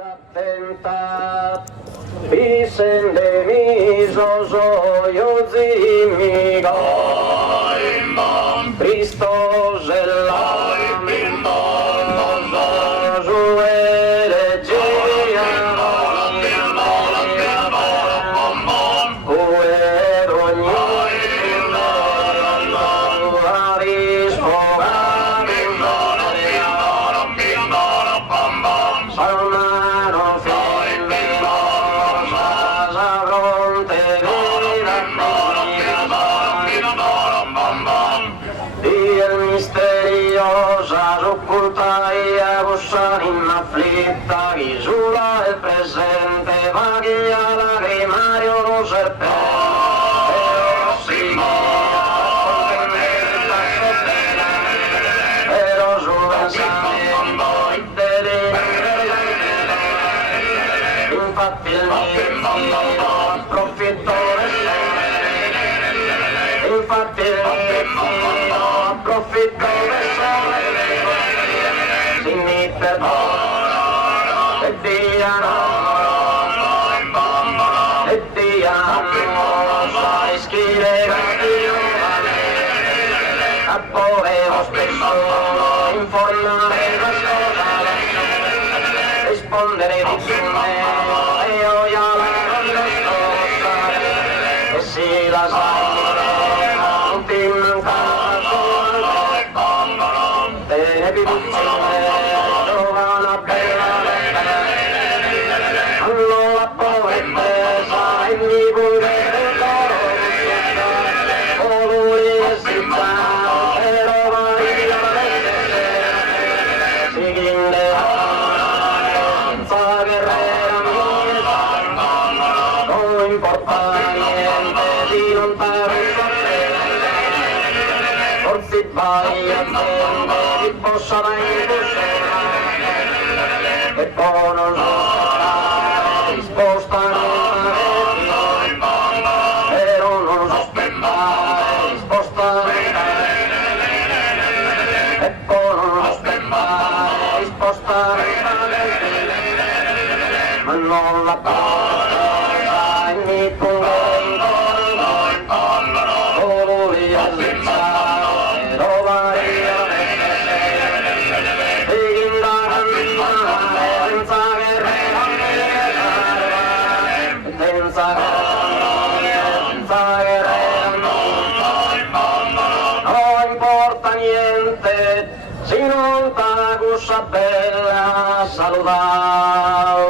Attenta, pisen de mi soy zimigo, Cristo zella mimbo, zojuere gia, uero nimo, aris fogami, salmano femmino, savronte Dio misteriosa, occulta e avvossa in afflitta, chi sulla è presente, va chi ha lacrimario lo serpente. Però su infatti il mio approfittore, infatti il mio approfittore si mi perdona e diano sai scrivere a volevo spesso informare la storia, rispondere di me e io ya la risposta e si la sai non ti manca te ne piducine trova una bella allora poetesa e mi vuole colui e si sa però vai si ghinde senza guerrera mia non importa niente di non fare forse vai a mondo di possa mai e poi non so risposta non però non so risposta e poi non so risposta ma non la parola mi pone solo via non importa niente se non ta cosa bella salutare.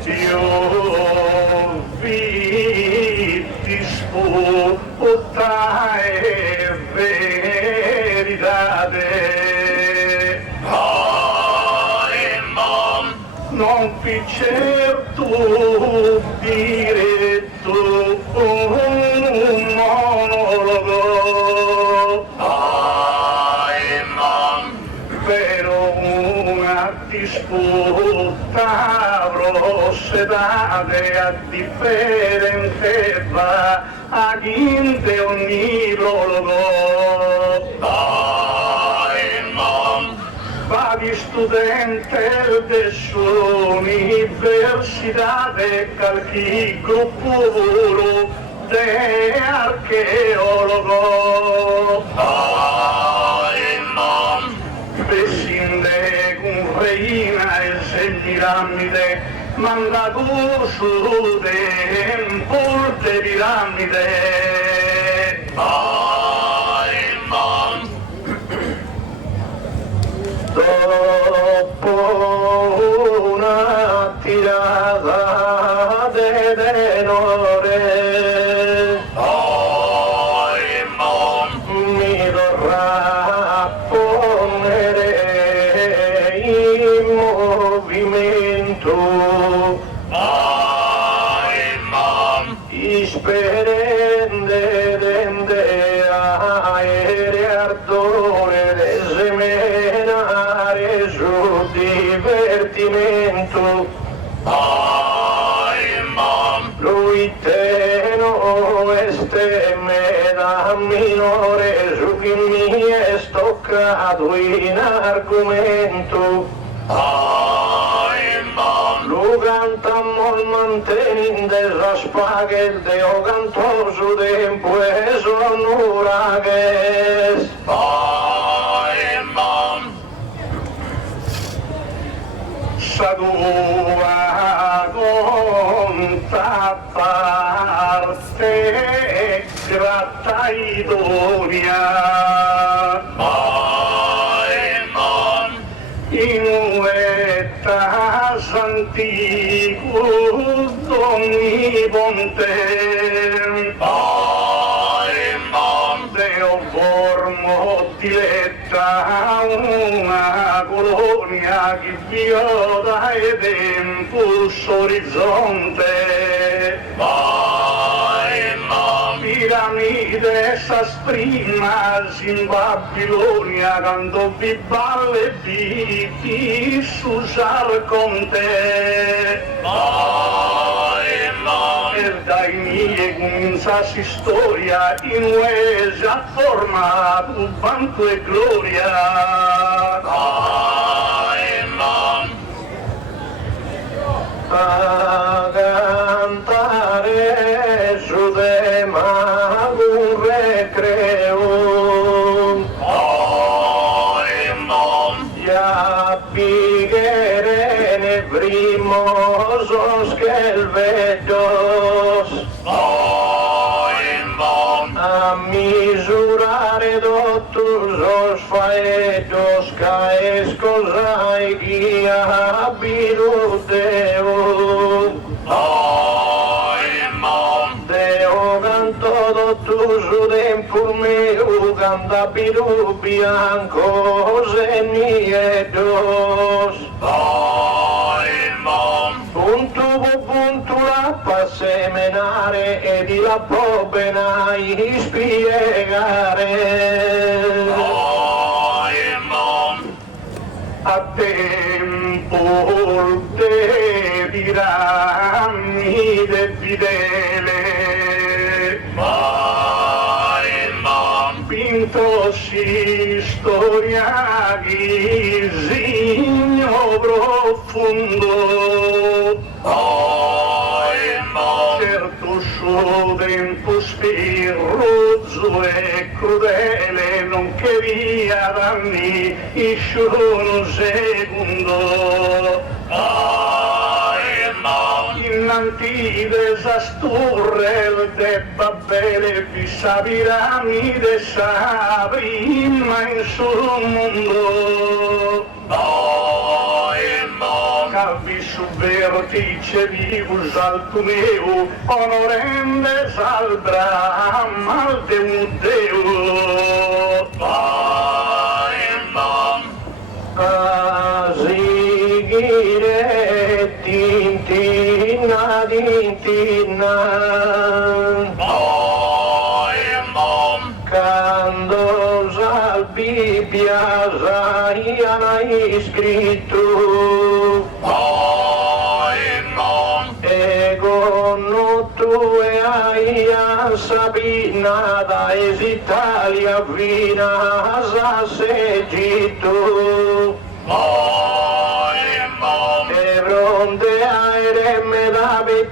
Esordio viti sputa e veritade non fi certo diretto un monologo però una disputa procedate a differente va a ghinte ogni loro Fadi studente de università de qualche gruppo de archeologo. Vescinde con reina e se piramide, mandato su de porte piramide. Dopo una tirata de denore, mi dovrà ponere in movimento, isperende dende aere ardore de semenare su divertimento. Lui teno este me da minore su chi mi è stoccato in argomento. Lu cantammo manteninde la spaghe deo cantoso tempo e sonura che sa tua conta parte grattaidonia inueta santico d'ogni bonte deo formo diletta una colonia che viola ed impulso orizzonte piramide s'asprima in Babilonia quando vi balle vivi su Sarconte e dai miei comincia si storia in uesa forma tu vanto e gloria a cantare su tema un recreo ya pighere ne primosos que el vedos a misurare totus os faetos caes cosai guia biruteo Deo canto totus tempur meu canta biru biancos e nietos puntu la semenare e di la pobenai spiegare a tempo de piramide fidele pintosi storia disegno profondo certo suo tempo spirruzzo e crudele non che via danni isciuno secondo innanti desasturrel de Babele fissa piramide sa prima in sul mondo Calvi su vertice vivus alto meu onorende salbra mal de un deo Asigire tintina tintina Quando al Bibbia Zaiana iscritto tu e aia Sabina da Italia fino a Egitto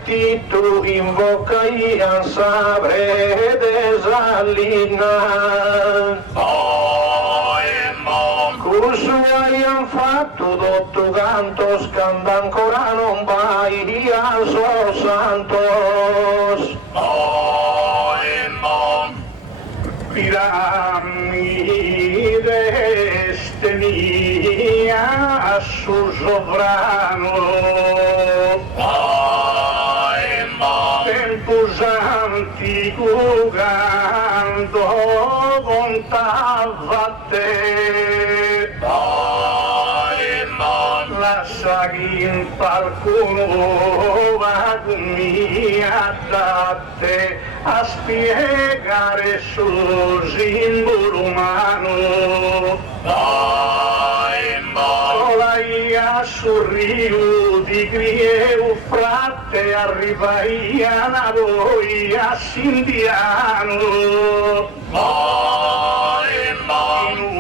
tu invocaian sabre desalina. Cusu haian fatto dotto cantos, canta ancora non vai a so santos. Piramides tenía su sovrano. Tempus antico canto contava te. Lascia in qualcuno va mia da te a spiegare sul simbolo umano. Solaia sul rio di Grieu frate arrivaia a voi a Sindiano.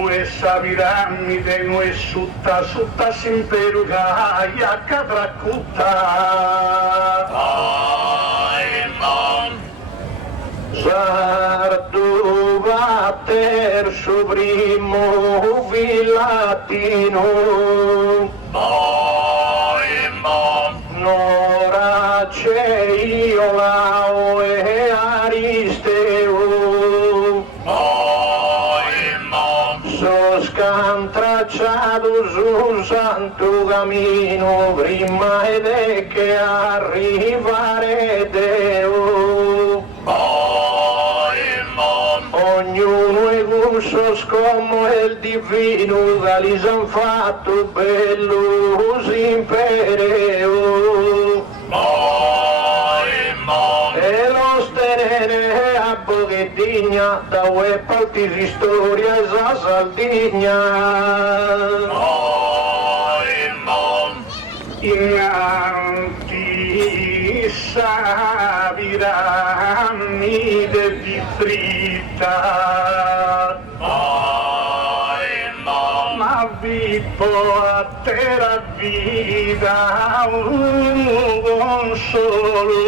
Essa piramide non è sutta s'imperugaia catracutta. Sardu batter su primo villatino. Nora c'è io lao e Aristeu. Scantracciato sul santo cammino prima ed che arrivare Deo. Ognuno è gusto scommo e il divino da li s'han fatto bello impereo. E lo stenere a Boghetigna da ue parti di storia esa Sardegna. Innanti sa piramide di fritta. Ma vivo a terra vita un consolo.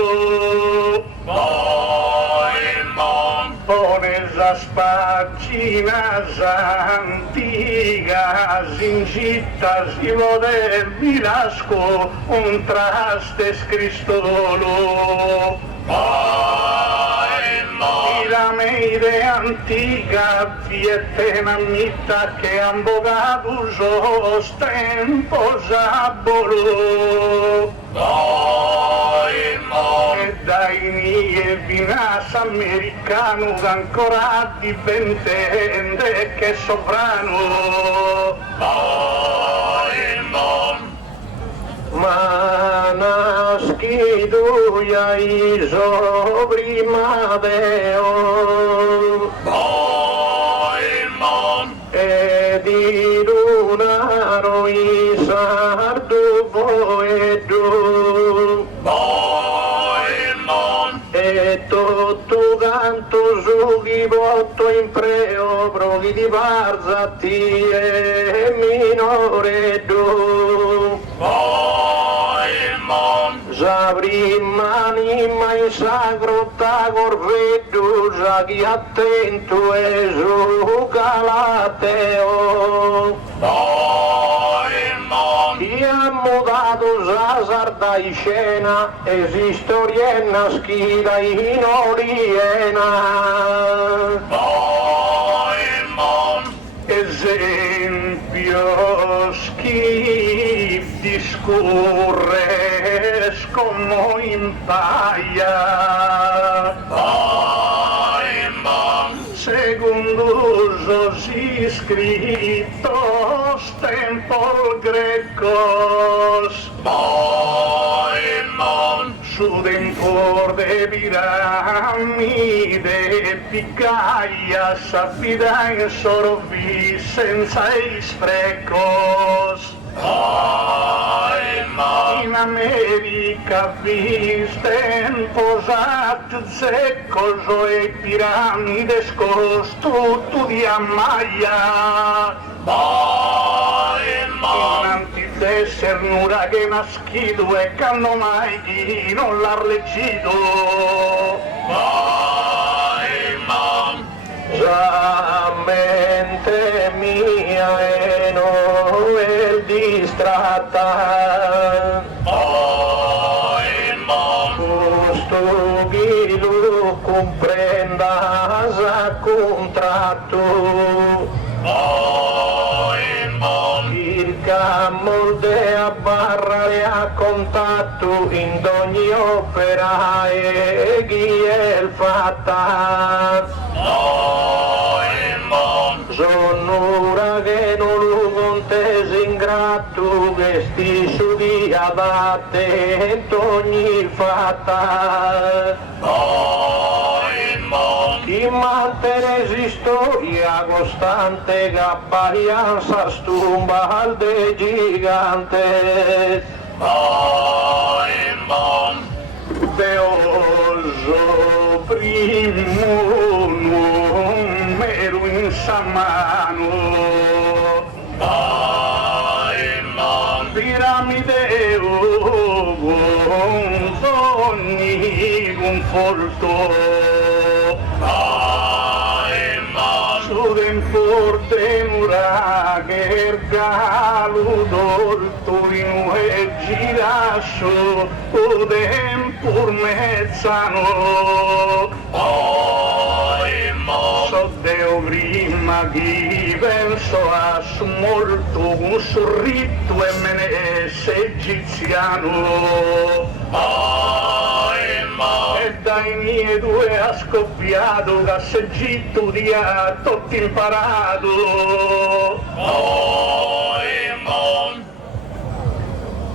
Pones las páginas antigas incitas y lo de Vilasco un trastes Cristolo. Piramide antica fietena mita que han bogado los tempos aboló. E dai miei vinas americano ancora dipende che sovrano. Ma nascido ja iso prima Deo. E di lunaro i sardo voedo. E tutto canto su chi botto in preo provi di barzati e minore do. Già prima anima in sacro tagor vedo già chi attento è su calateo. Chi ha mudato la sarda in scena esiste oriena schida in oriena. Esempio chi discorre come impaglia. Secondo los escritos tempos grecos. Su tempor de piramide piccaia s'affida in sorvi senza sprecos. In America visten posat zeccos e piramides costruto di ammaia. In d'essere un'ora che nascido e che hanno mai chi non l'ha leggito. Già mente mia e non è distratta. Questo chi lo comprenda a contratto. Il molde a barra e a contatto in ogni opera e chi è il fatta. Sono ora che non lo contesi ingratto che sti su dia batte in ogni fatta. Chi mantiene storia costante che apparenza stumba al de gigante. Deoso primo numero in sa mano. Piramide con ogni conforto. Fortenura che il galo d'orto in e girascio o tempur mezzano. So Deo prima chi penso a su molto un sorritto e me ne esse egiziano. E dai miei due ha scoppiato che s'Egitto di ha tutto imparato.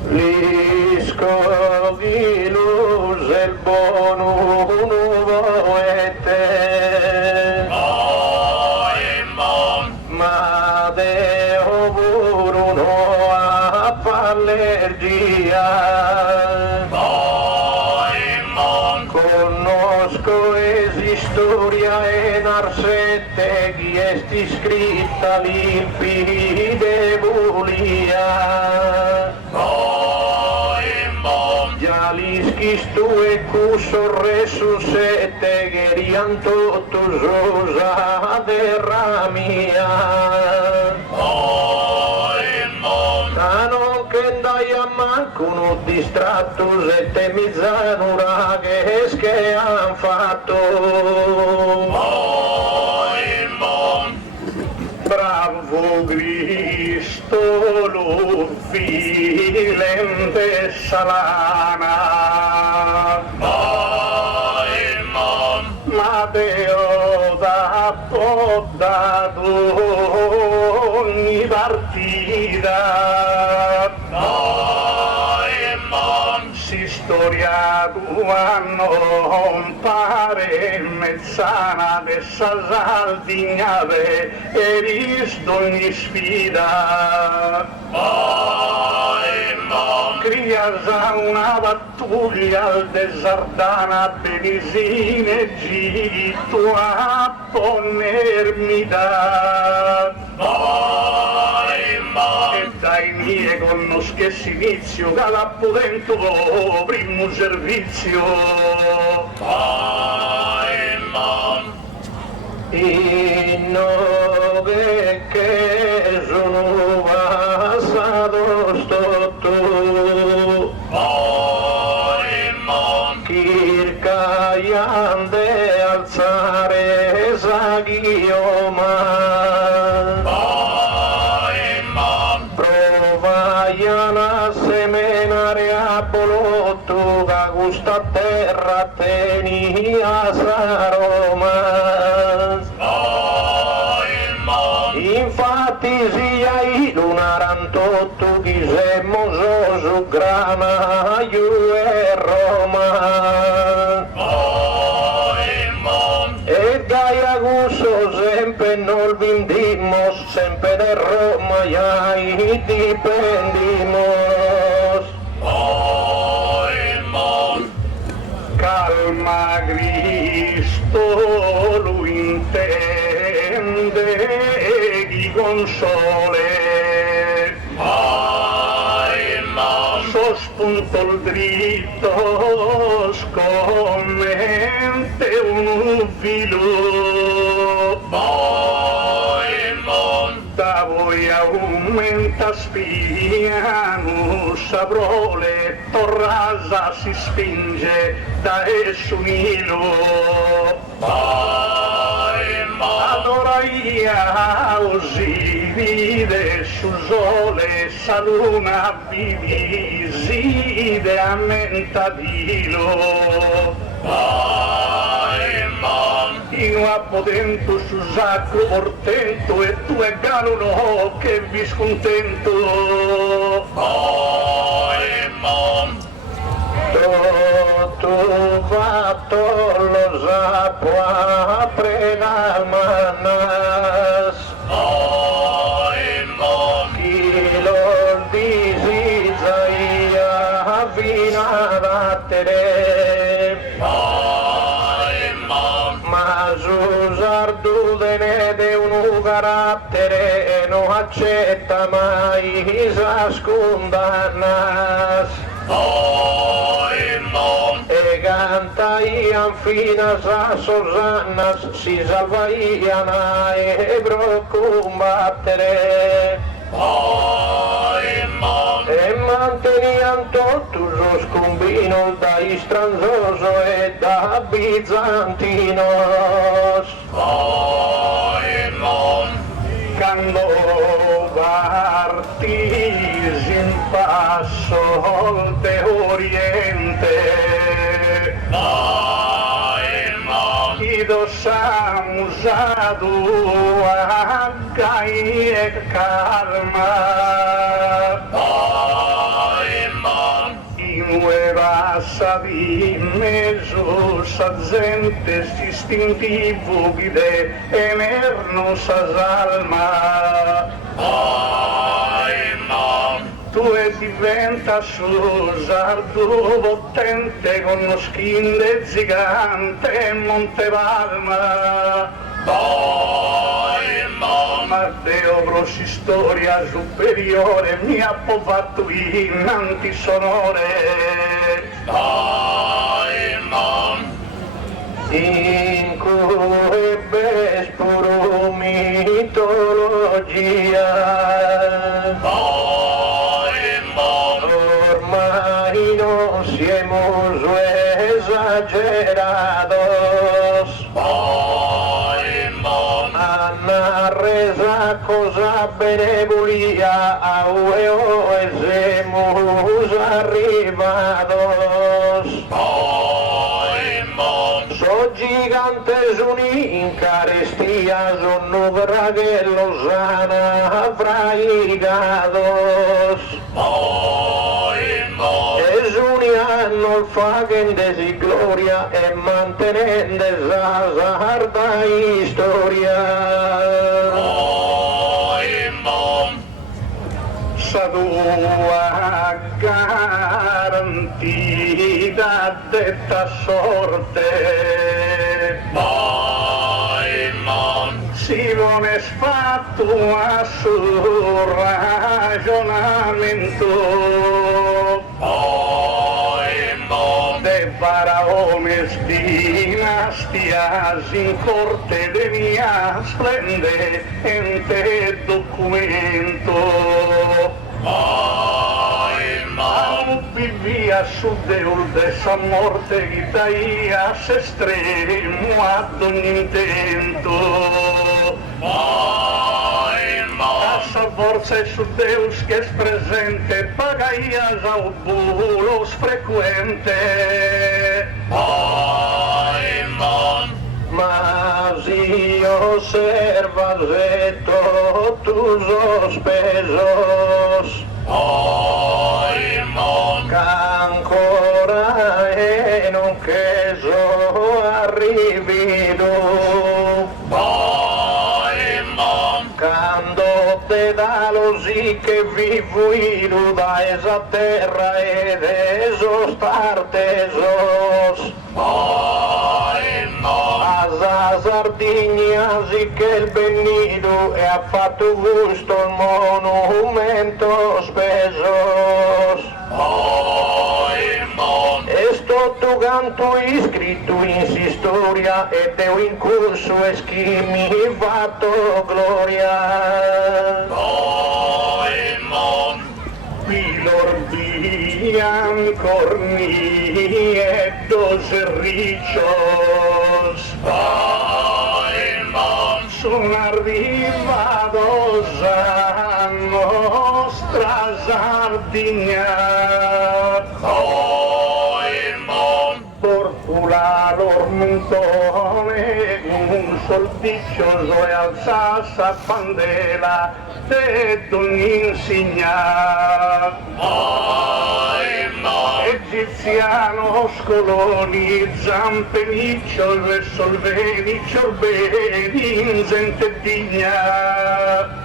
Gli scogli l'uso il buono poete. Ma Deo pure uno a allergia. Conosco storia e narsette chi è scritta limpide volia. Già li schistu e cusso re su sette che rianto tu sosa terra mia. Non che dai a manco uno distratto se te mizzanura che han fatto. Bravo Cristo lo filente salana. Matteo da dato ogni partita. Si storia tua non pare mezzana de saldignave e risto ogni sfida. Criasa una battuglia al desardana Benisine gitto a ponermida. E dai miei conoscessi inizio che l'appunto primo servizio. Inno che sono passato sto tu. Kirka yande alzare sagioma. Provaiana semenare a bolotto che gusta terra tenia saroma. Infatti sia un arantotto chi semmo su grana io e Roma. E Gaia gusto sempre non vindimos, sempre de Roma ya y dipendimos. Calma Cristo lo intende chi console. sos puntol dritto scommente un filo da voi aumenta spiano sabrole torrasa si spinge da esso nilo adoraia così vide su sole sa luna viviside ammenta dilo ino a potento su sacro portento e tu è galuno che vi scontento tutto fatto lo sapo apre la manas chi lo disizza ia fino a battere ma su sardudene de un carattere non accetta mai sa scondannas e canta ian fino a Sosannas si salva ian e pro combattere e mantenian tutto lo scombino da istranzoso e da bizantinos quando partisi in passo de oriente ido samusado a e calma nueva sabine sus agentes distintivo guide emernos alma tu e diventa susardo potente con lo skin de gigante Montevalma ma Deo grossi storia superiore mi ha fatto in antisonore in cui bespuro mitologia ormai non siamo esagerados Anna resa cosa benevolia a ueo e semus arrivados so gigantes in carestia son nubraghellos ana fraigados esuniano il fagendes y gloria e mantenendes a sarda historia sa tua garantita detta sorte si non è fatto a suo ragionamento de faraones dinastias in corte de mia splendente documento vivia su Deul de sa morte Itaia se estremo ad ogni intento a sa forza su Deus che es presente pagaias au bulos frequente mas io servasetto tus ospesos ancora e non che so arrivido quando te da così che vivo ido da esa terra ed esos tartesos a Sardigna sì che il Bennido e ha fatto gusto il monumento spesos tu canto iscritto in storia e teu in corso e schimi fatto gloria. Pilor biancorni e dos ricos son arribados a nostra Sardigna. Portula l'ormentone un sol diccioso e alzassa bandela e d'ogni insignia. Egiziano scoloni, zampeniccio e solveni, ciorbeni, in gente digna.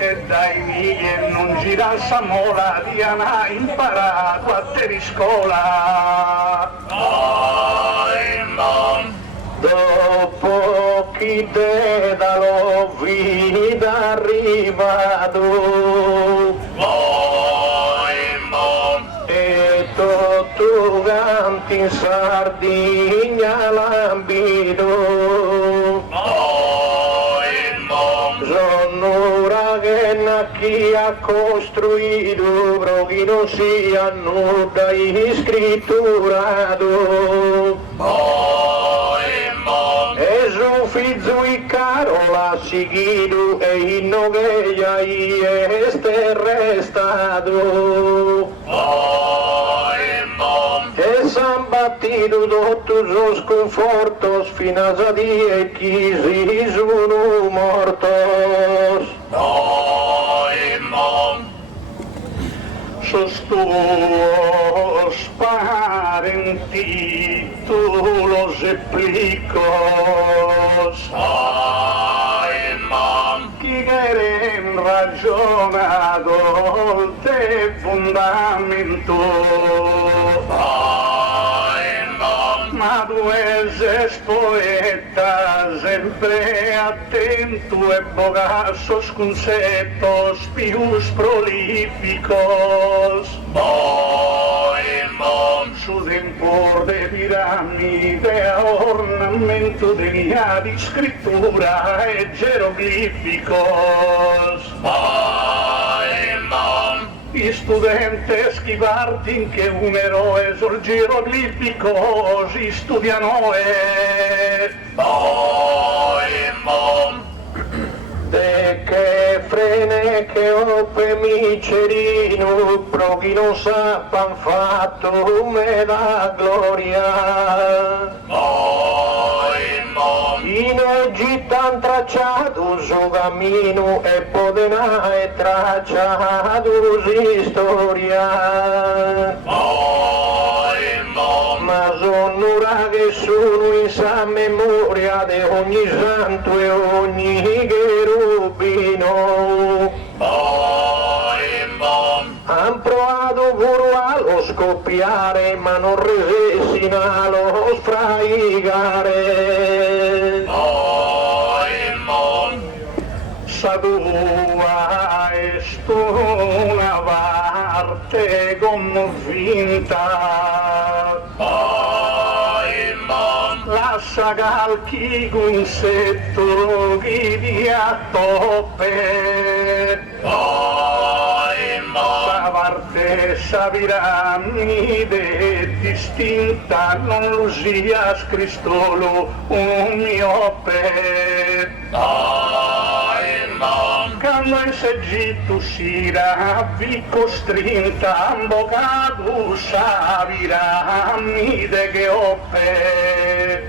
E dai miei non gira sa mola, Diana ha imparato a te di scuola. Dopo chi te dallo vita arrivato e tu canti in Sardegna l'ambito sono ora che chi ha costruito però chi non sia nulla scritturato e su figlio i Carola seguido e inno che gli è restato e s'han battuto tutti i sconfortos fino a dire chi si sono mortos. Sos tuos parenti, tu los explicos. Chi quieren ragionado te fundamento. Ma tu eres poeta, sempre attento e bogazos conceptos pius prolíficos. Su tempor de piramide a ornamento degna di scrittura e geroglíficos. I studentes chi partin che un eroe sul geroglifico si studiano De che frene che ope micerino pro chi non sappan fatto me da gloria in Egitto han tracciato su cammino e podena e tracciato su storia ma sono ora che sono in sa memoria di ogni santo e ogni cherubino han provato pure a lo scoppiare ma non resessin a lo sfraigare sa tua è una parte convinta lascia calchi insetto chi ti attoppe sa parte sa piramide distinta non lo sia Cristolo un miope quando in Egitto si vi costrinta ambocado sa piramide che oppe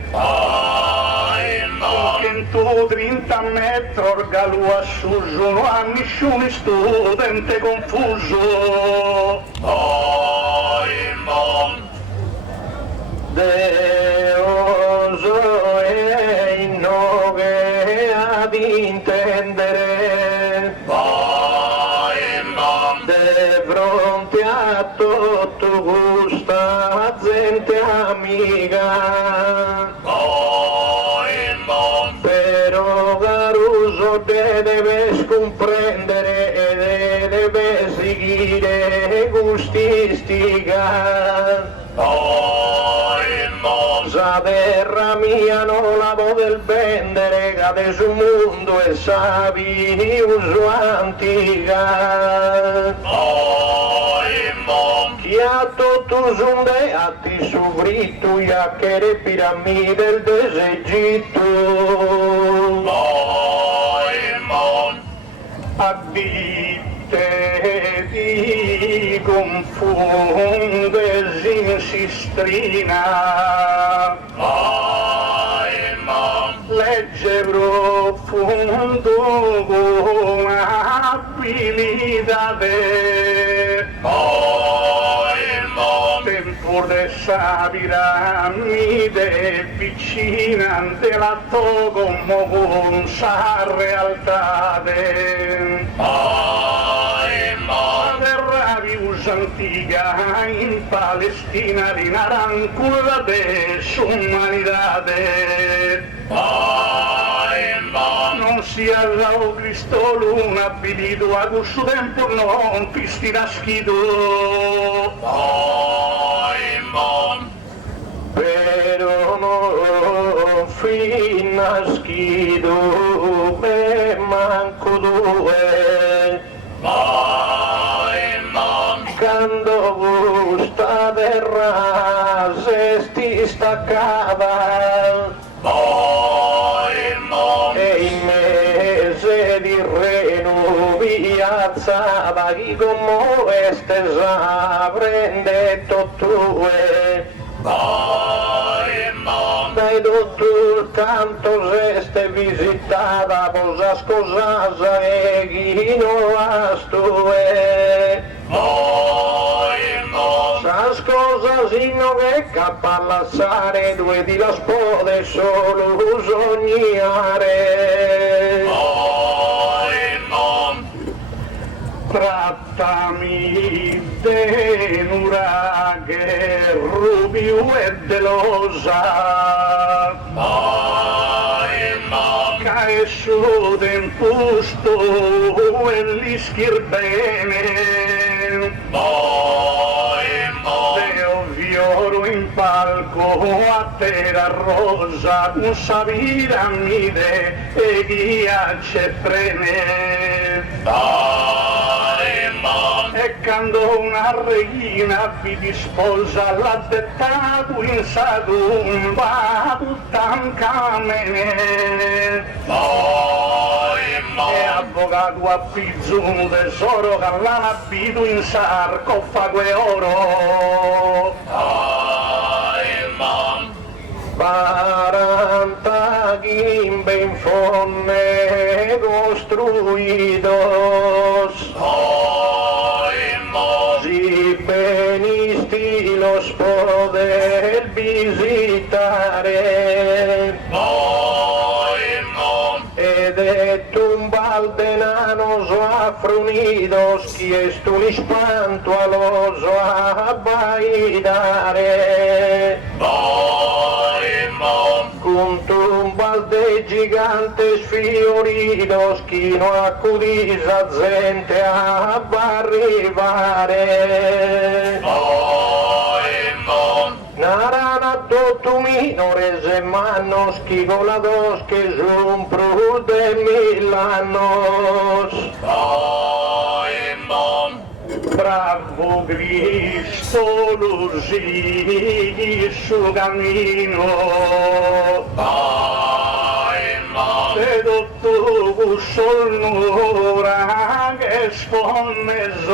che tu 30 metri orgalo assuso non ha nessun studente confuso Deus è in nome ad intendere de fronte a tutto questa gente amica però Caruso te debes comprendere e debes seguire gustistica. La terra mia non la poter vendere, cade sul mondo e sapi uso antica. Chi ha tutto sunde a ti subritto, ya che le piramide dell'Egitto. A te di confonde sistrina, legge profondo con abilità tempo de sa piramide vicina della to como con sa realtà antica in Palestina rinaran culla de su humanidade. Non sia lao Cristo luna abilido a su tempo non fisti nascido. Pero non fin nascido me manco due. Quando questa terra si staccava e in mese di reno piazzava chi come stesa prende tue dai tutto il canto se visitata posa scosasa e chi non la stue. Sas cosas inno che cappa a lassare due di la spode solo sognare. Trattami denura che rubio e delosa cae su tempusto e li schirbene Deo vioro in palco a terra rosa un sapiramide e ghiacce frene e quando una regina vi disposa l'ha dettato in sadumba tutta un camene e avvocato a pizzo un tesoro che l'hanno abito in sarcofago e oro 40 ghimbe in fonne costruidos si benisti los poder visitare ed è tumbal de nanos afrunidos qui est un espanto a los abaidare con tumbal de gigantes fioridos chi no acudis a gente a arrivare narana tutto minores e manos chi golados che son pro de 1000 annos bravo Cristo lusighi su cammino e tutto sol nura che sponnesos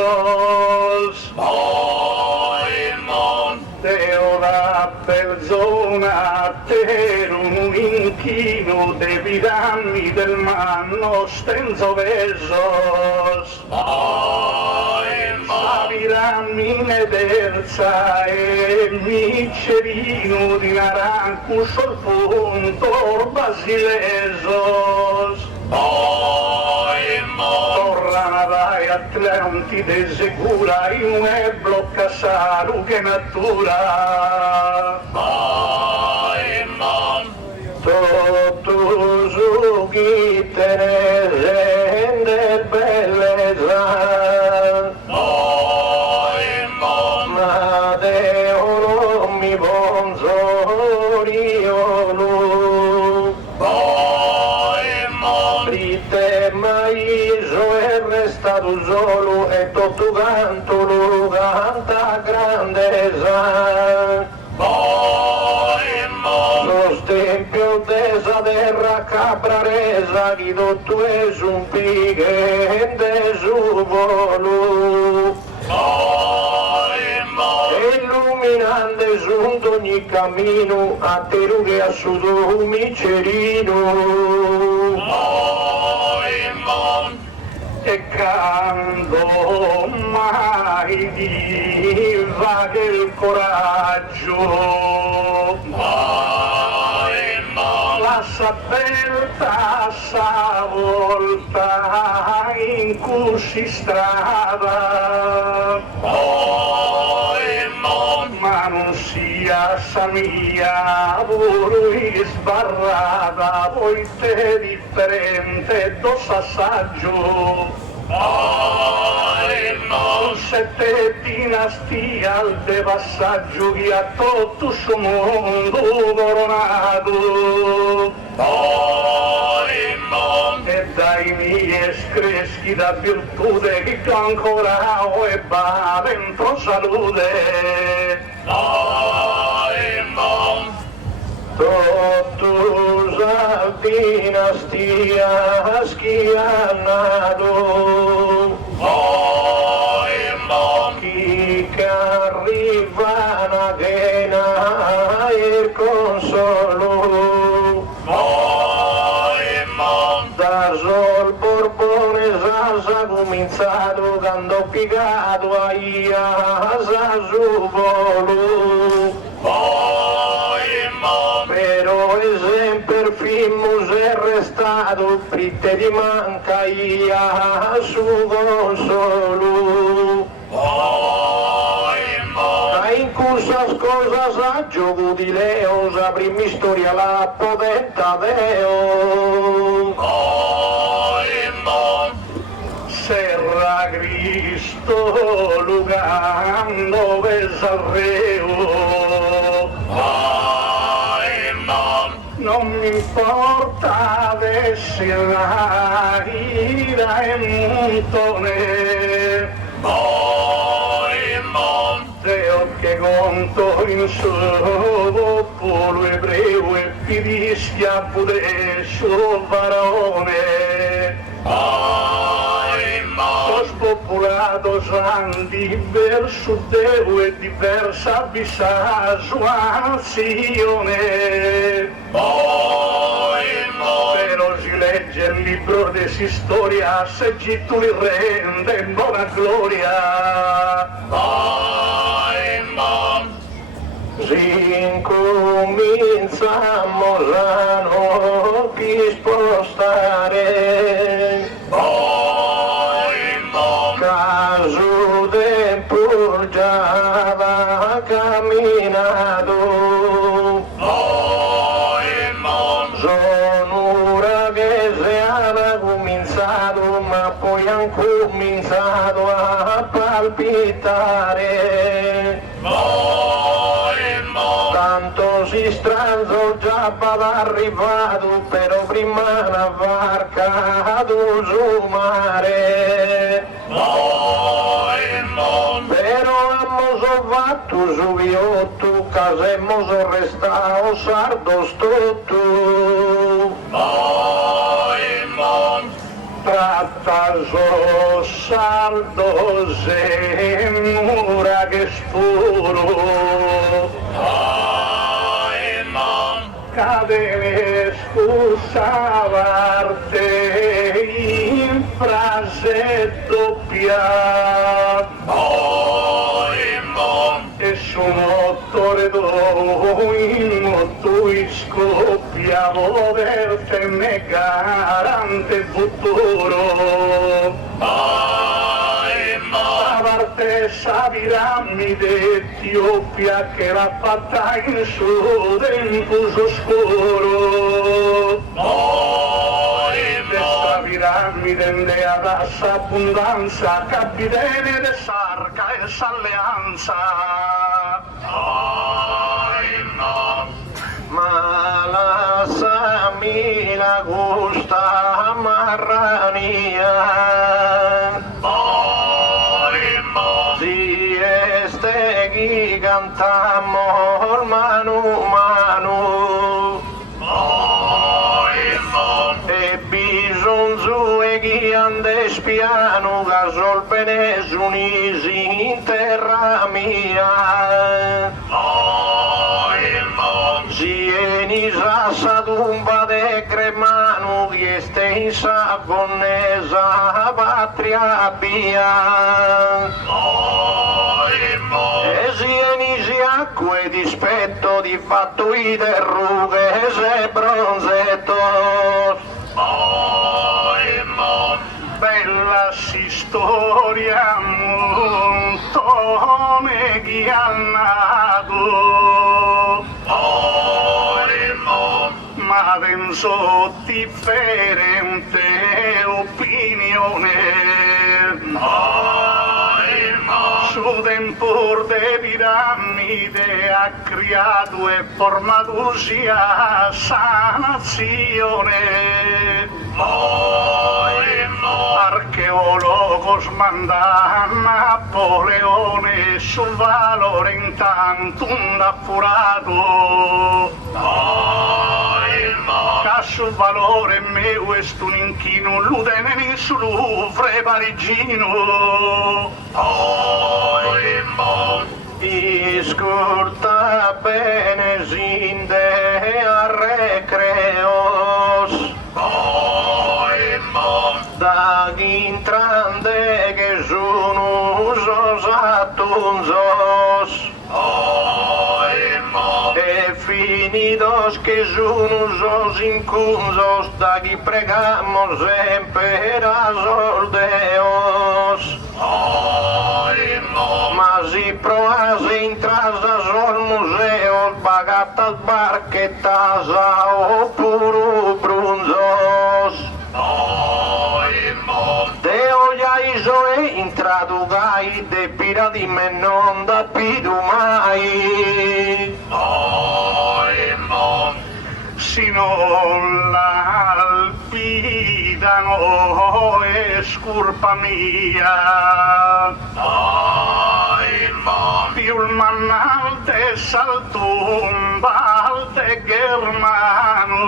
Deo da bel zona terum inchino de piramidi del manno stenzo vesos la piramide terza e micerino di naranco sul punto basilesos torna vai Atlantide sicura in un blocca saru che natura tutto su chi te ne rende bellezza restato solo e tutto canto lo canta grandezza. Sostempio desa terra capra resa chi tutto es un pighe de su volo. Illuminante giunto ogni cammino a te che a su tu micerino. E quando mai diva che il coraggio la saperta sa volta in cui si strada ma non sia sa mia voi sbarrata voi te differente do assaggio sette dinastia al devassaggio che a tutto il mondo coronato e dai miei screschi da virtute che ancora e va dentro salute Tutto la dinastia schianato chi che arriva una ghena il consolo da sol Borbone sa cominciato quando piegato a ia sa su volo però esempio film è restato fritte di manca ia su consolo in questa cosa sa gioco di Leo sa prima storia la potenta Deo Serra Cristo Lugano Vesarreo non mi importa avessi la ira e montone Deo che conto in suo popolo ebreo e fidischia pure suo varone spopolato santi verso Deo e diversa bisa sua azione però si legge il libro di storia se Egitto li rende in buona gloria si incominciamo a non più spostare caso tempo già camminato sono ora che si hanno cominciato ma poi hanno cominciato a palpitare tanto si stranzo già arrivato però prima una varcato su mare però abbiamo fatto su viotto casa abbiamo restato sardo stotto tratta so saldo se mura che spuro cadere scusavarte in frase doppia e su mottore in motto scoppia verte me garante futuro parte sa piramide Etiopia che l'ha fatta in suo tempo oscuro questa piramide ne ha abbondanza capitene de sarca e s'alleanza ma la samina gusta marrania si este chi cantammo manu manu e bisonzu e chi ande spiano gasol bene unisi in terra mia si enisa sa tumba de cremanu chi este in sa bonnesa patria via e si enisi acque dispetto di fatto i derrughe e bronzettos bella si storia montone chi ha nato ma penso differente opinione su tempor de piramide ha creato e formato sia sa nazione archeologos manda Napoleone sul valore intanto un appurato che sul valore meu est un inchino l'udene sul Louvre parigino Iscurta bene sinde a recreos da intrande che sono usos atunzos e finidos que sono usos incunzos da qui pregamos sempre a soldeos ma si proas entras al museo bagatas barquetas o puro brunzos de olla iso e intradugai de pira di me non da pidu mai sino l'alpidano è scurpa mia più il mannal de saltumba de germano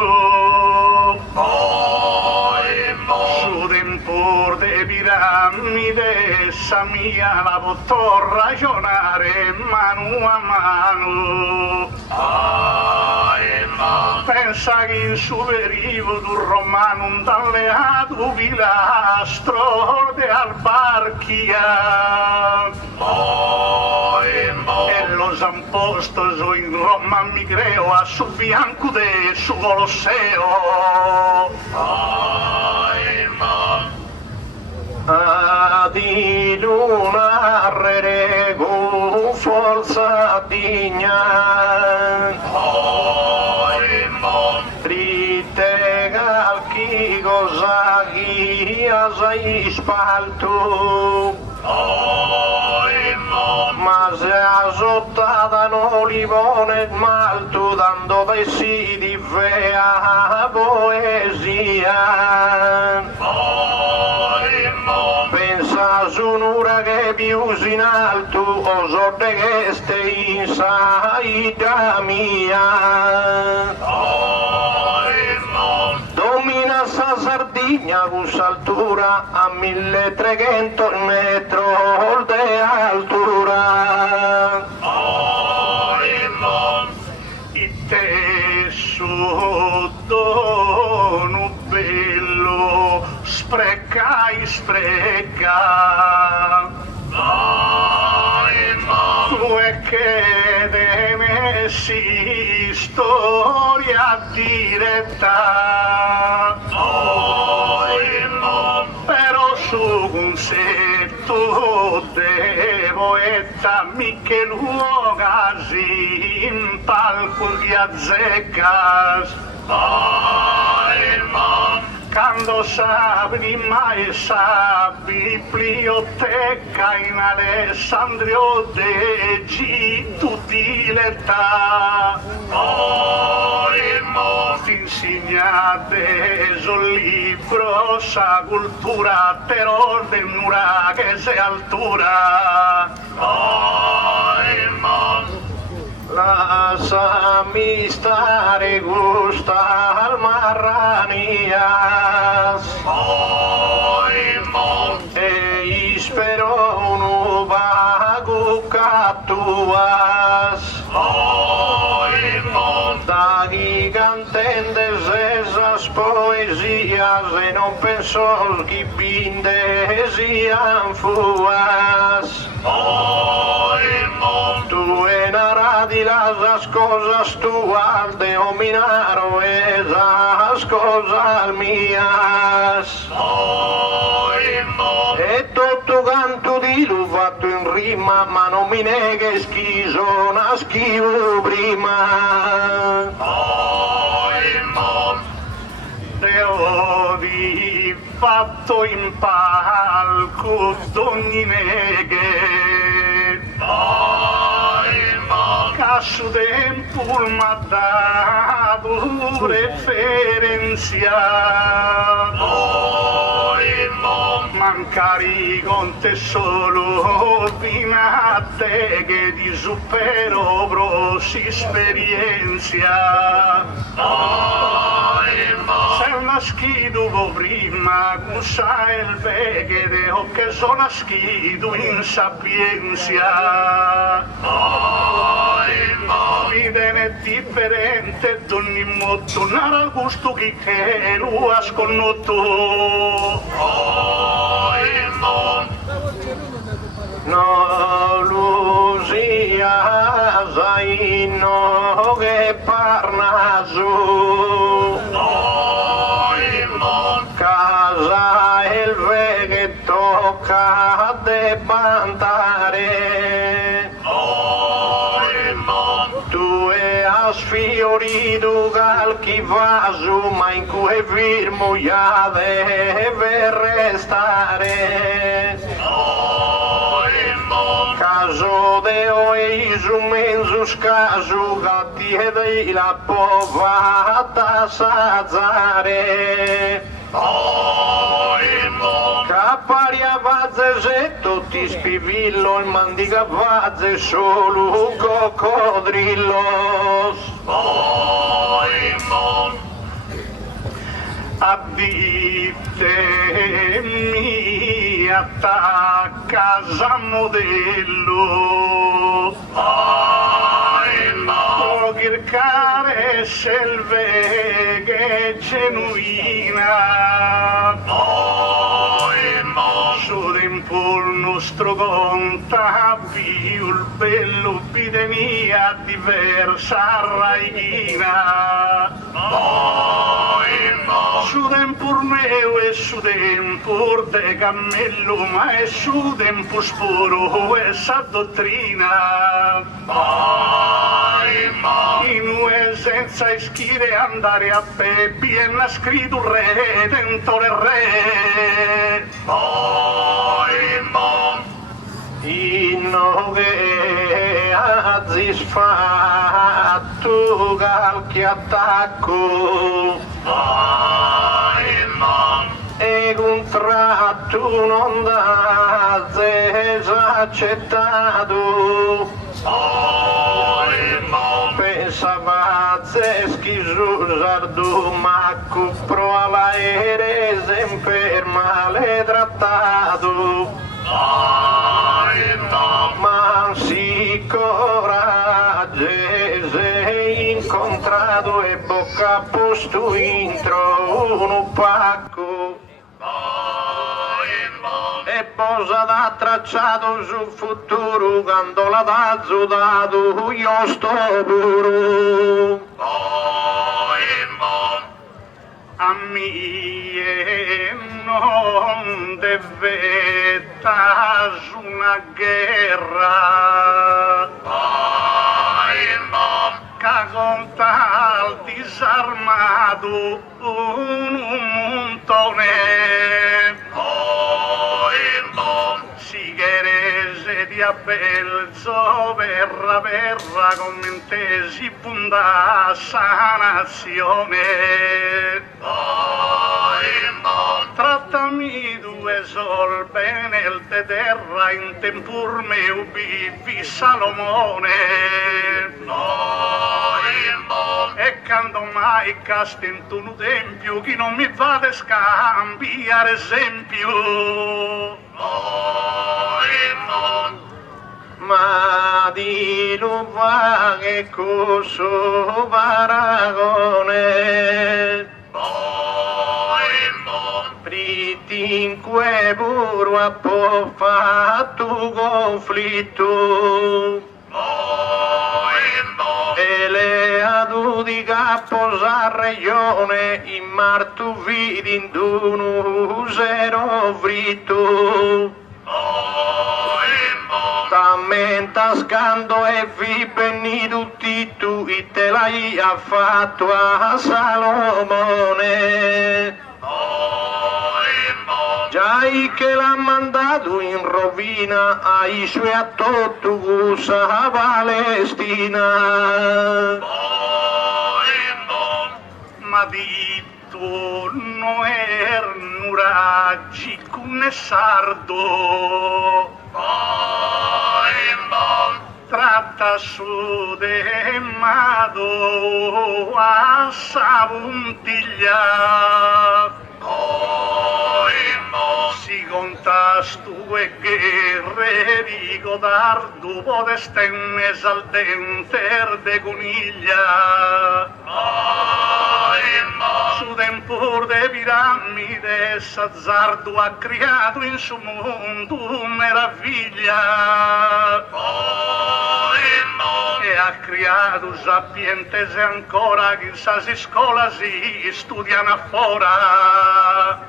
su tempor de piramide sa mia la potrò ragionare mano a mano pensa che in superivo d'un romano un alleato pilastro de albarchia e lo samposto so in Roma mi creo a su bianco de su Colosseo di luna rego forza digna trite calchi cosa chia sei spalto ma se azottata no limone malto dando vessi di fea poesia pensa su un'ora che più in alto o sorte che stai in saida mia domina sa Sardegna con s'altura a 1300 metri di altura il tessuto bello sprecai spreca tu è che de messi storia diretta però su un setto devo etta miche luogasi in palco di azzeccas quando sapi mai sa biblioteca in Alessandrio de Egitto di l'età ti insegnate sul libro sa cultura terror del mura che se altura lasciami stare gusta al marranias e spero un vago catuas da gigantendes esas poesias e non penso che bindesian fuas tu enaradi las cosas tuas de dominaro esas cosas mías e tutto canto di lo fatto in rima ma non mi neghe schizo naschivo prima te ho di fatto in palco d'ogni neghe Caso tempo m'ha dato referenzia mancari con te solo fino a te che di supero prosi esperienza sei nascido prima cusa il veghe o che sono nascido in sapienza vita è differente d'ogni modo non al gusto che lo ha sconosciuto no Lucia sai no che parla su casa il ve tocca de bantare tu e has fiorito qualche vaso ma in cui firmo ya deve restare caso de oi su menzo scaso gatti e dei la povata sazzare Capparia vazze se tutti spivillo il mandica vazze solo un coccodrillo a vite mia attacca casa modello può cercare selve che genuina su tempo il nostro conta più il bello videnia diversa raina su tempur meu e su tempur de cammello ma è su tempur sporo e sa dottrina in senza ischire andare a Peppi e l'ha scritto il redentore re inno che azzis fatto qualche attacco e contratto non da accettato pensava schizzo sardo ma pro all'aereo sempre male trattato ma si coraggio sei incontrato e bocca a posto intro un pacco e posa da tracciato sul futuro quando la dazzo dato io sto puro a mie non deve su una guerra che conta al disarmato un montone si cherese media belzo verra commentesi bunda sanazione. Trattami due sol bene il te terra in tempur meu bivi Salomone. E quando mai casti in tu tempio chi non mi vade scambiare esempio. Ma di luva che coso paragone pritinque puro a po' fatto conflitto e le adudi capo sa regione in martu vidi in dunu zero fritto Tammenta scando e vi benni tutti tu e te l'hai fatto a Salomone Giai che l'ha mandato in rovina ai suoi attottugus a Palestina Ma di tu no ernuraggi cune sardo tratta su de mado a savuntiglia si contas tu e guerre di godardo podestennes al denter de coniglia su tempur de piramide s'azzardo ha creato in su mondo meraviglia e ha creato sapientes e ancora chissà si scola si studiano a fora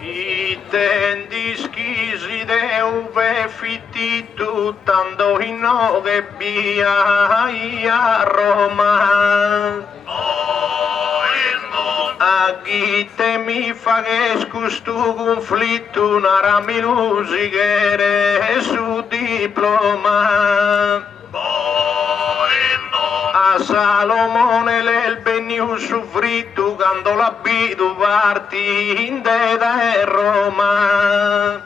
I tendi schisi de uve fitti tuttando in nove via a Roma a chi te mi fa che scustu conflitto una musiche su diploma a Salomone l'el beniu soffritto quando l'abito parti in da Roma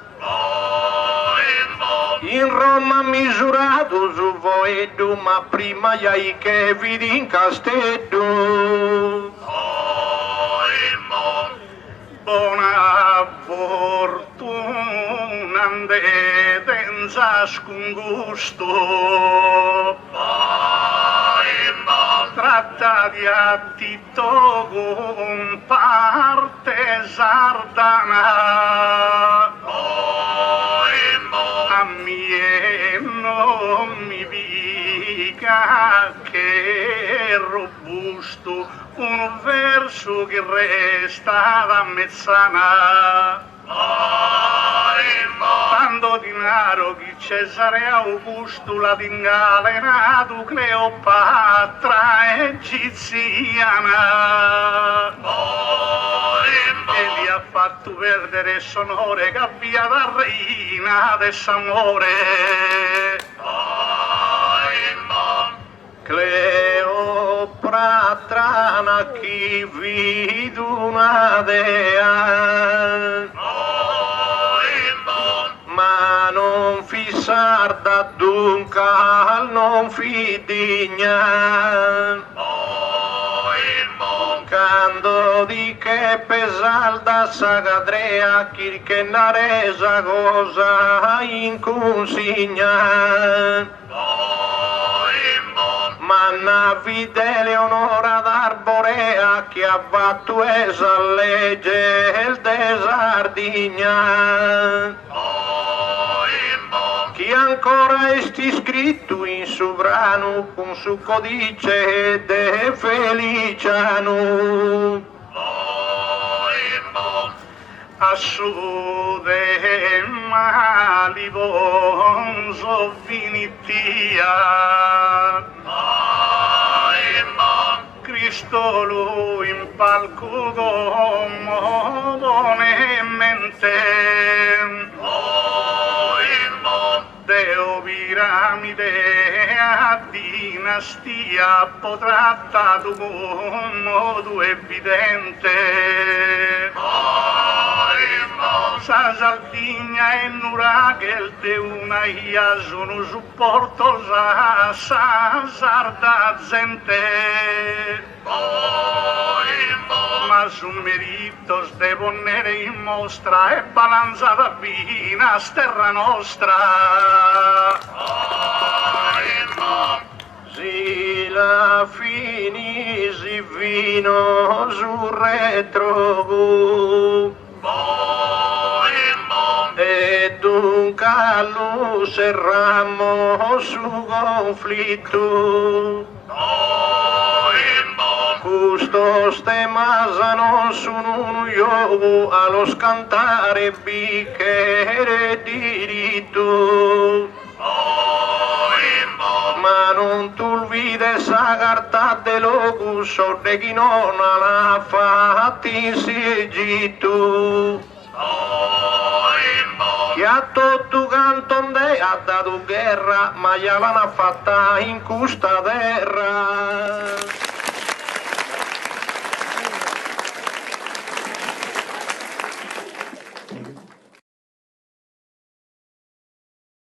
in Roma misurato su voedo ma prima hai che vidi in castello buona fortuna andete in ciascun gusto tratta di attito con parte sardana a mie non mi dica che è robusto un verso che resta da mezzana tanto denaro che Cesare Augusto la ingalenato Cleopatra egiziana e gli ha fatto perdere sonore che abbia da reina de s'amore Cleopatra chi vide una dea ma non fi sarda dunque non fi digna quando di che pesalda sagadrea chi che na resa cosa in consigna manna vide Leonora d'Arborea che ha fatto esa legge il de Sardigna chi ancora esti scritto in sovrano con su codice de Feliciano a sud e mali bonzo vinitia Cristo lui in palco come buonamente un'idea dinastia potrà dato con modo evidente. Sa Sardegna e Nuragel de una ia sono supporto sa sarda gente. Ma su meritos de ponere in mostra e balanzata vina terra nostra. Si la finisi vino su retro e un callo serramo su conflitto. Custos temas non sono io allo scantare bicchiere diritto. Ma non tu vide sa carta dello gusto de chi non l'ha fatti in Egitto. Che a tutto canto ha dato guerra, ma gliela l'ha fatta in questa terra.